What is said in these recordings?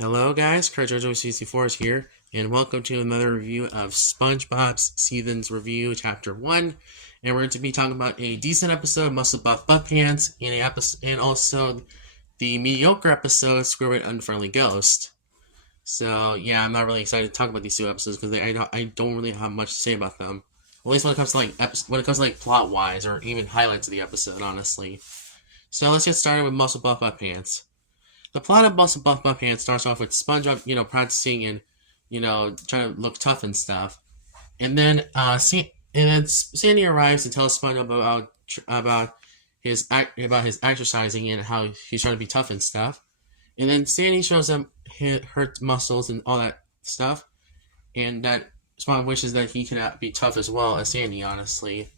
Hello guys, CourageJojo64 is here, and welcome to another review of SpongeBob's Seasons Review Chapter 1. And we're going to be talking about a decent episode of MuscleBob Buffpants, and also the mediocre episode Squidward Unfriendly Ghost. So yeah, I'm not really excited to talk about these two episodes because I don't really have much to say about them. At least when it comes to like plot wise or even highlights of the episode, honestly. So let's get started with MuscleBob Buffpants. The plot of MuscleBob Buffpants starts off with SpongeBob, practicing and, trying to look tough and stuff. And then, Sandy arrives and tells SpongeBob about his exercising and how he's trying to be tough and stuff. And then Sandy shows him her muscles and all that stuff, and that SpongeBob wishes that he can be tough as well as Sandy, honestly.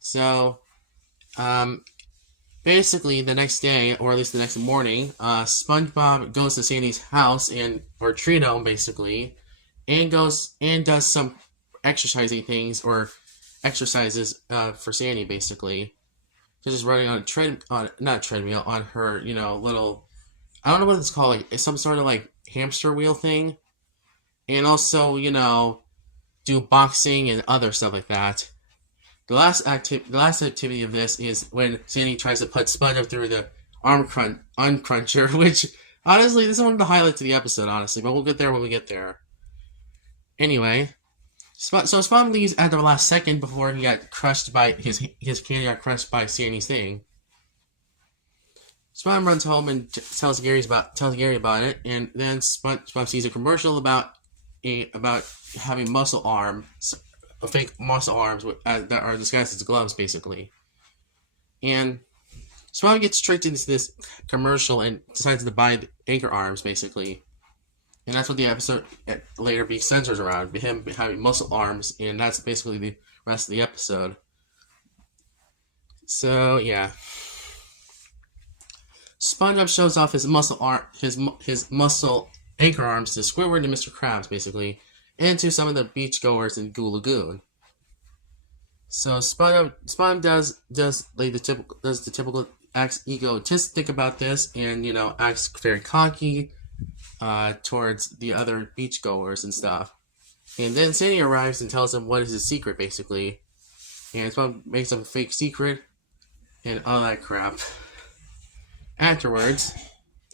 So, basically, the next day, or at least the next morning, SpongeBob goes to Sandy's house or treat him basically, and does some exercising things or exercises for Sandy basically. Just running on not a treadmill, on her little, I don't know what it's called, like some sort of like hamster wheel thing, and also do boxing and other stuff like that. The last activity of this is when Sandy tries to put SpongeBob through the arm cruncher, which honestly, this is one of the highlights of the episode, honestly, but we'll get there when we get there. Anyway, so SpongeBob leaves at the last second before he got crushed by his candy got crushed by Sandy's thing. SpongeBob runs home and tells Gary about it, and then SpongeBob sees a commercial about having muscle arms. Fake muscle arms that are disguised as gloves, basically. And SpongeBob gets tricked into this commercial and decides to buy the anchor arms, basically. And that's what the episode later centers around, him having muscle arms, and that's basically the rest of the episode. So yeah, SpongeBob shows off his muscle anchor arms to Squidward and Mr. Krabs, basically, and to some of the beachgoers in Goo Lagoon. So SpongeBob does the typical acts egotistic about this, and acts very cocky towards the other beachgoers and stuff. And then Sandy arrives and tells him what is his secret, basically, and SpongeBob makes up a fake secret and all that crap. Afterwards,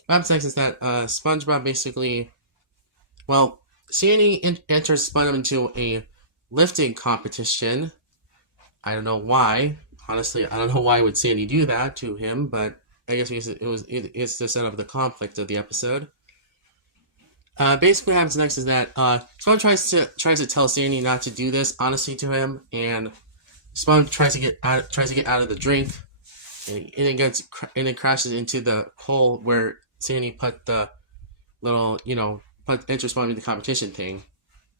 what happens is that SpongeBob basically, Sandy enters SpongeBob into a lifting competition. I don't know why. Honestly, I don't know why would Sandy do that to him, but I guess it's the set of the conflict of the episode. Basically, what happens next is that SpongeBob tries to tell Sandy not to do this, honestly, to him, and SpongeBob tries to get out of the drink, and it crashes into the hole where Sandy put the little enters SpongeBob in the competition thing,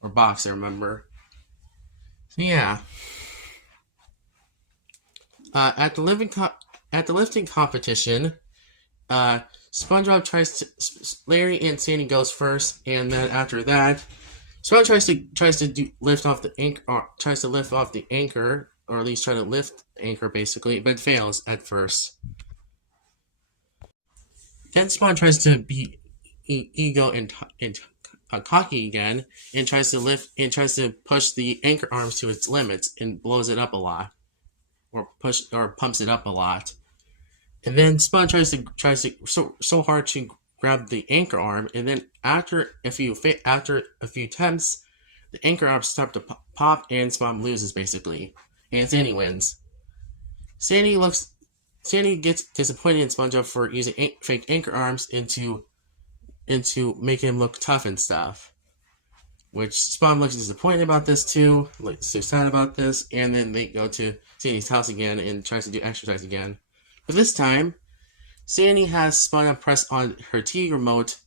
or box, I remember. So yeah. At the lifting competition, SpongeBob Larry and Sandy goes first, and then after that, SpongeBob tries to lift off the anchor, or at least try to lift the anchor basically, but it fails at first. Then SpongeBob tries to be ego and cocky again, and tries to push the anchor arms to its limits and blows it up a lot, or pumps it up a lot. And then SpongeBob tries so hard to grab the anchor arm, and then after a few attempts, the anchor arms start to pop, and SpongeBob loses basically, and Sandy wins. Sandy gets disappointed in SpongeBob for using fake anchor arms into make him look tough and stuff. Which SpongeBob looks disappointed about this too, like so sad about this, and then they go to Sandy's house again and tries to do exercise again. But this time, Sandy has SpongeBob press on her TV remote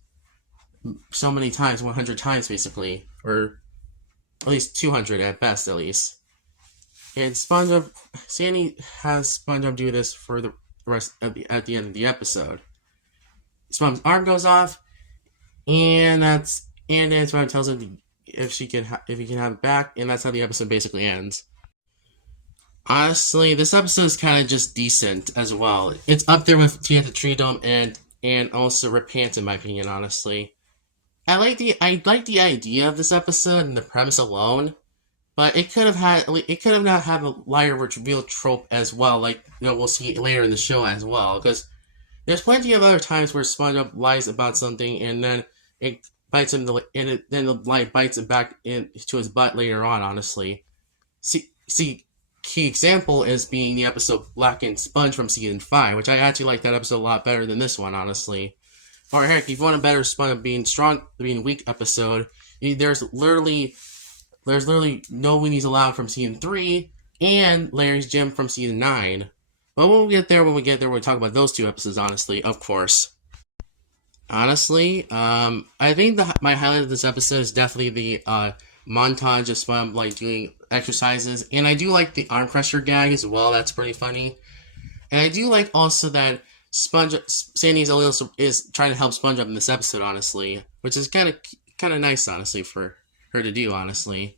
so many times, 100 times basically, or at least 200 at best, at least. And Sandy has SpongeBob do this for the rest of at the end of the episode. SpongeBob's arm goes off, and then SpongeBob tells him if he can have it back, and that's how the episode basically ends. Honestly, this episode is kind of just decent as well. It's up there with Tea at the Tree Dome and and also repent, in my opinion. Honestly, I like the idea of this episode and the premise alone, but it could have not have a liar reveal trope as well, like we'll see later in the show as well, because there's plenty of other times where SpongeBob lies about something and then it bites him, then the lie bites him back into his butt later on. Honestly, see, key example is being the episode Black and Sponge from season 5, which I actually like that episode a lot better than this one, honestly. Or heck, if you want a better SpongeBob being strong, being weak episode, there's literally no weenies allowed from season 3 and Larry's Gym from season 9. But when we get there, we'll talk about those two episodes, honestly, of course. Honestly, I think my highlight of this episode is definitely the montage of SpongeBob like doing exercises, and I do like the arm crusher gag as well. That's pretty funny, and I do like also that Sandy is trying to help SpongeBob in this episode, honestly, which is kind of nice, honestly, for her to do, honestly.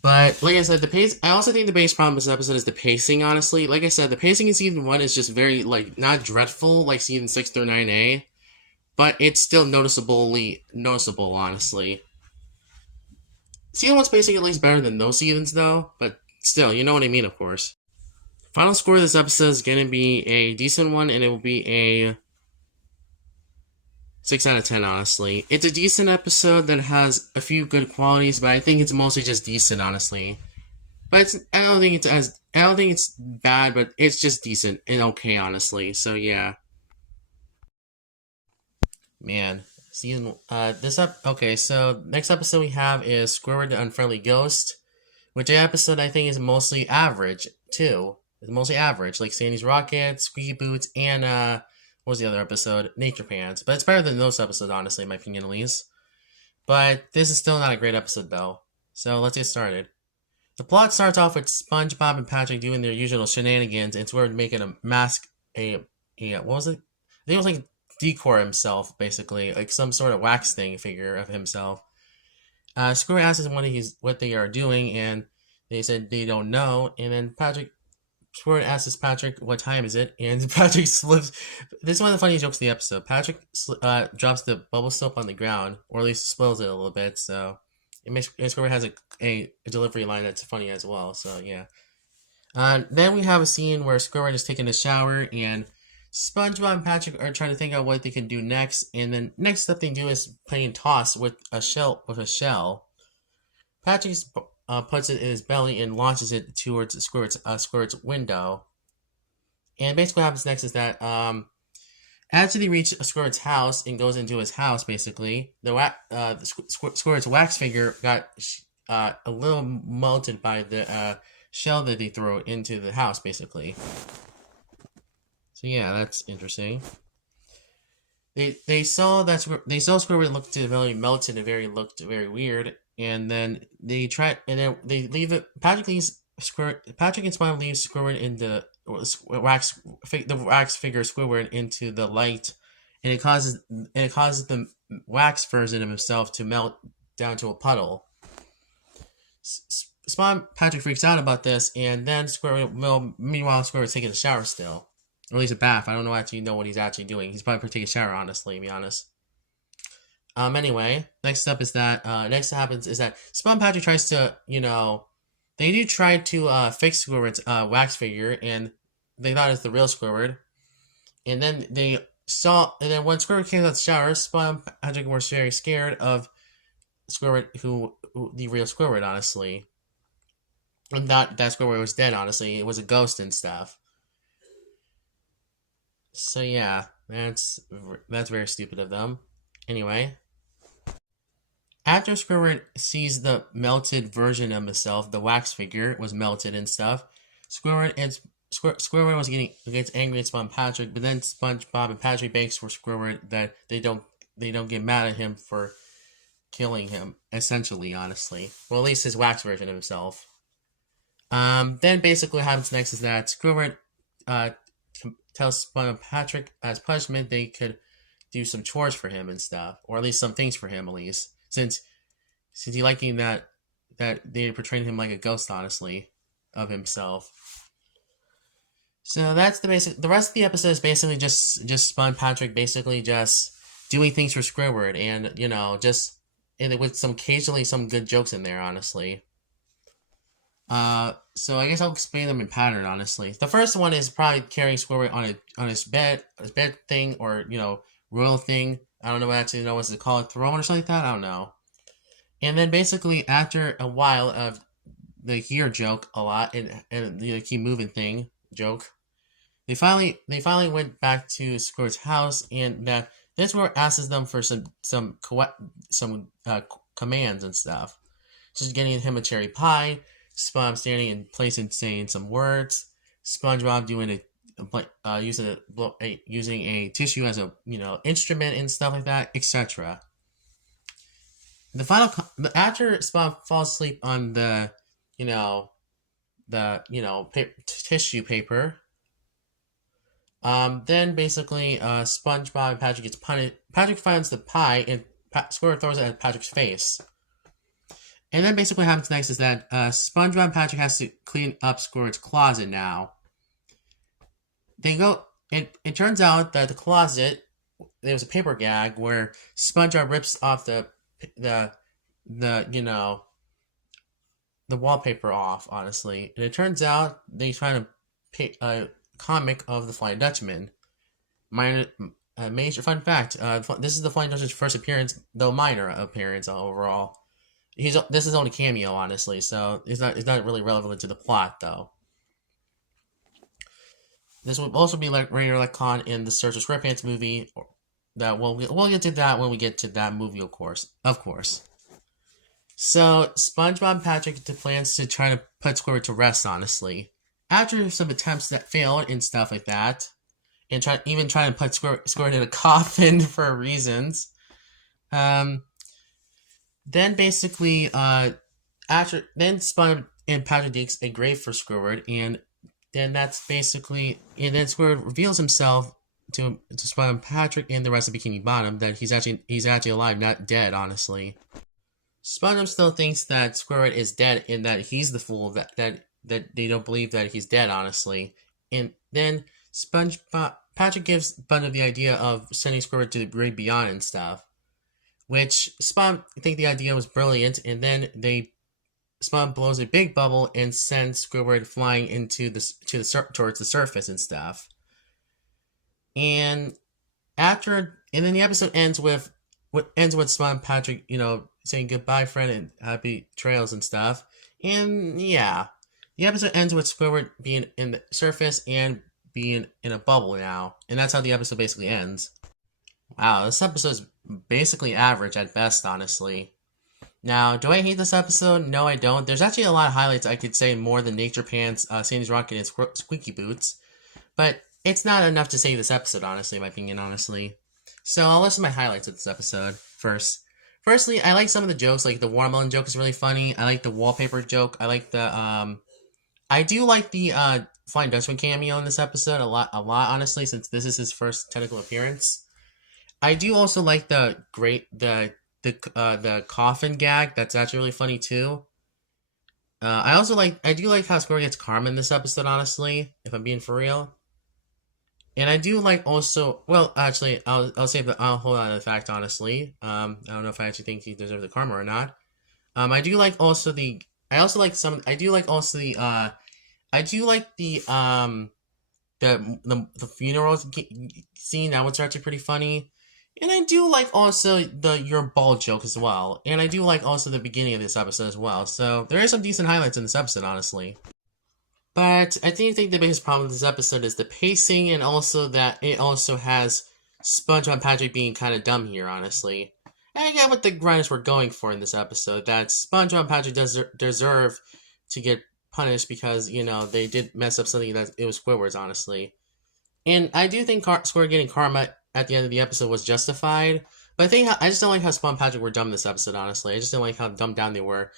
But like I said, the pace. I also think the biggest problem with this episode is the pacing. Honestly, like I said, the pacing in season 1 is just very like not dreadful like season 6 through 9A, but it's still noticeably noticeable. Honestly, season 1's pacing at least better than those seasons though. But still, you know what I mean, of course. Final score of this episode is gonna be a decent one, and it will be a 6 out of 10, honestly. It's a decent episode that has a few good qualities, but I think it's mostly just decent, honestly. But I don't think it's bad, but it's just decent and okay, honestly. So yeah. Man. Okay, so next episode we have is Squidward the Unfriendly Ghost, which episode I think is mostly average, too. It's mostly average, like Sandy's Rocket, Squeaky Boots, and what was the other episode? Nature Pants. But it's better than those episodes, honestly, in my opinion, at least. But this is still not a great episode, though. So let's get started. The plot starts off with SpongeBob and Patrick doing their usual shenanigans, and Squidward making a mask, what was it? I think it was like decor himself, basically, like some sort of wax thing figure of himself. Squidward asks them what they are doing, and they said they don't know. And then Squidward asks Patrick, what time is it? And Patrick slips. This is one of the funniest jokes of the episode. Patrick drops the bubble soap on the ground, or at least spills it a little bit. So and Squidward has a delivery line that's funny as well. So yeah. Then we have a scene where Squidward is taking a shower, and SpongeBob and Patrick are trying to think out what they can do next. And then next step they do is playing toss with a shell. Patrick puts it in his belly and launches it towards Squidward's window. And basically what happens next is that after they reach Squidward's house and goes into his house, basically, Squidward's wax figure got a little melted by the shell that they throw into the house, basically. So yeah, that's interesting. They saw Squidward looked very melted and looked very weird, and then they leave it. Patrick and SpongeBob leave Squidward in the wax figure Squidward into the light, and it causes the wax version of himself to melt down to a puddle. Patrick freaks out about this, and then meanwhile Squidward's taking a shower still. Or at least a bath. I don't know what he's actually doing. He's probably taking a shower, honestly, to be honest. Anyway, next happens is that Spongebob and Patrick tries to, they do try to fix Squidward's wax figure, and they thought it's the real Squidward. And then when Squidward came out of the shower, Spongebob and Patrick were very scared of Squidward, who the real Squidward, honestly. And that Squidward was dead, honestly. It was a ghost and stuff. So yeah, that's very stupid of them. Anyway, after Squidward sees the melted version of himself, the wax figure was melted and stuff. Squidward gets angry at SpongeBob and Patrick, but then SpongeBob and Patrick begs for Squidward that they don't get mad at him for killing him. Essentially, honestly, well, at least his wax version of himself. Then basically what happens next is that Squidward tells SpongeBob and Patrick as punishment they could do some chores for him and stuff, or at least some things for him, at least since he liking that they portrayed him like a ghost, honestly, of himself. So that's the basic. The rest of the episode is basically just Spun Patrick basically just doing things for Squidward, and just and with some occasionally some good jokes in there, honestly. So I guess I'll explain them in pattern. Honestly, the first one is probably carrying Squidward on his bed thing, or royal thing. I don't know actually know what's it called, throne or something like that. I don't know. And then basically after a while of the here joke a lot and the keep moving thing joke, they finally went back to Squidward's house, and that this where asks them for some commands and stuff. Just getting him a cherry pie. SpongeBob standing in place and saying some words. SpongeBob doing using a tissue as a instrument and stuff like that, etc. The final after SpongeBob falls asleep on the tissue paper. Then basically, SpongeBob and Patrick gets punished. Patrick finds the pie and Squidward throws it at Patrick's face. And then basically what happens next is that SpongeBob and Patrick has to clean up Squidward's closet now. They go. It turns out that the closet, there was a paper gag where SpongeBob rips off the wallpaper off, honestly. And it turns out they try to pay a comic of the Flying Dutchman. Major fun fact: this is the Flying Dutchman's first appearance, though minor appearance overall. This is only cameo, honestly, so it's not really relevant to the plot though. This will also be like Rainer Lecon in the Search of Squarepants movie. That we'll get to that when we get to that movie, of course. So SpongeBob and Patrick plans to try to put Squidward to rest, honestly. After some attempts that failed and stuff like that, and trying to put Squidward in a coffin for reasons. Then basically, Spongebob and Patrick digs a grave for Squidward, and then Squidward reveals himself to Spongebob and Patrick and the rest of Bikini Bottom that he's actually alive, not dead, honestly. SpongeBob still thinks that Squidward is dead and that he's the fool that they don't believe that he's dead, honestly. And then Patrick gives SpongeBob the idea of sending Squidward to the great beyond and stuff, which SpongeBob think the idea was brilliant. And then SpongeBob blows a big bubble and sends Squidward flying towards the surface and stuff. And then the episode ends with SpongeBob and Patrick, saying goodbye, friend, and happy trails and stuff. And yeah, the episode ends with Squidward being in the surface and being in a bubble now, and that's how the episode basically ends. Wow, this episode is basically average at best, honestly. Now, do I hate this episode? No, I don't. There's actually a lot of highlights I could say more than Nature Pants, Sandy's Rocket, and Squeaky Boots, but it's not enough to save this episode, honestly, in my opinion, honestly. So I'll list my highlights of this episode first. Firstly, I like some of the jokes, like the watermelon joke is really funny. I like the wallpaper joke. I like I do like the Flying Dutchman cameo in this episode a lot, honestly, since this is his first technical appearance. I do also like the coffin gag. That's actually really funny too. I do like how Squidward gets karma in this episode, honestly, if I'm being for real. And I do like also, well, actually, I'll hold on to the fact, honestly. I don't know if I actually think he deserves the karma or not. I do like also the funeral scene. That was actually pretty funny. And I do like also the your ball joke as well. And I do like also the beginning of this episode as well. So there are some decent highlights in this episode, honestly. But I think the biggest problem with this episode is the pacing, and also that it also has SpongeBob and Patrick being kind of dumb here, honestly. And I get what the grinders were going for in this episode, that SpongeBob and Patrick deserve to get punished because, they did mess up something that it was Squidward's, honestly. And I do think Squidward getting karma at the end of the episode was justified, but I just don't like how SpongeBob and Patrick were dumb this episode, honestly. I just don't like how dumbed down they were.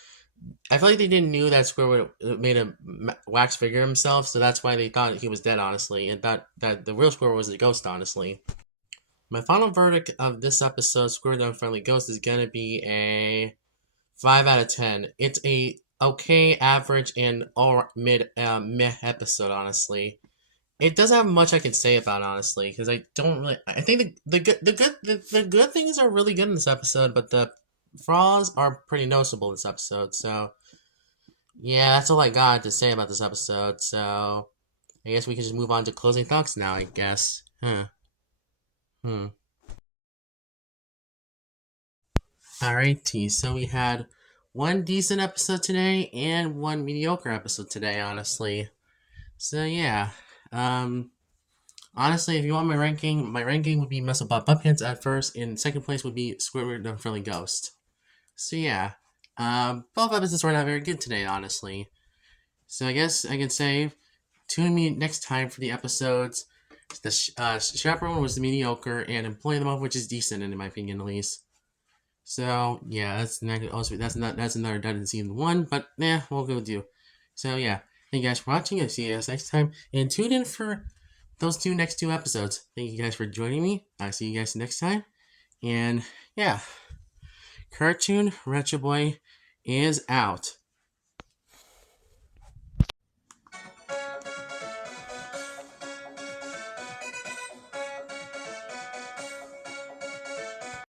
I feel like they didn't knew that Squidward made a wax figure himself, so that's why they thought he was dead, honestly, and that the real Squidward was a ghost, honestly. My final verdict of this episode, Squidward the Unfriendly Ghost, is gonna be a 5 out of 10. It's a okay, average, and all meh episode, honestly. it doesn't have much I can say about it, honestly, because I don't really. I think the good things are really good in this episode, but the flaws are pretty noticeable in this episode. So yeah, that's all I got to say about this episode. So I guess we can just move on to closing thoughts now. I guess. Huh. Hmm. Alrighty. So we had one decent episode today and one mediocre episode today. Honestly. So yeah. Um. Honestly, if you want my ranking would be MuscleBob Buffpants at first, and second place would be Squidward the Unfriendly Ghost. So yeah, both episodes were not very good today, honestly. So I guess I can say, tune me next time for the episodes. The Chaperone was mediocre, and Employee of the Month, which is decent in my opinion, at least. So yeah, that's another done in season one, but yeah, we'll go do. So yeah, thank you guys for watching. I'll see you guys next time, and tune in for those next two episodes. Thank you guys for joining me. I'll see you guys next time. And yeah, Cartoon Retro Boy is out.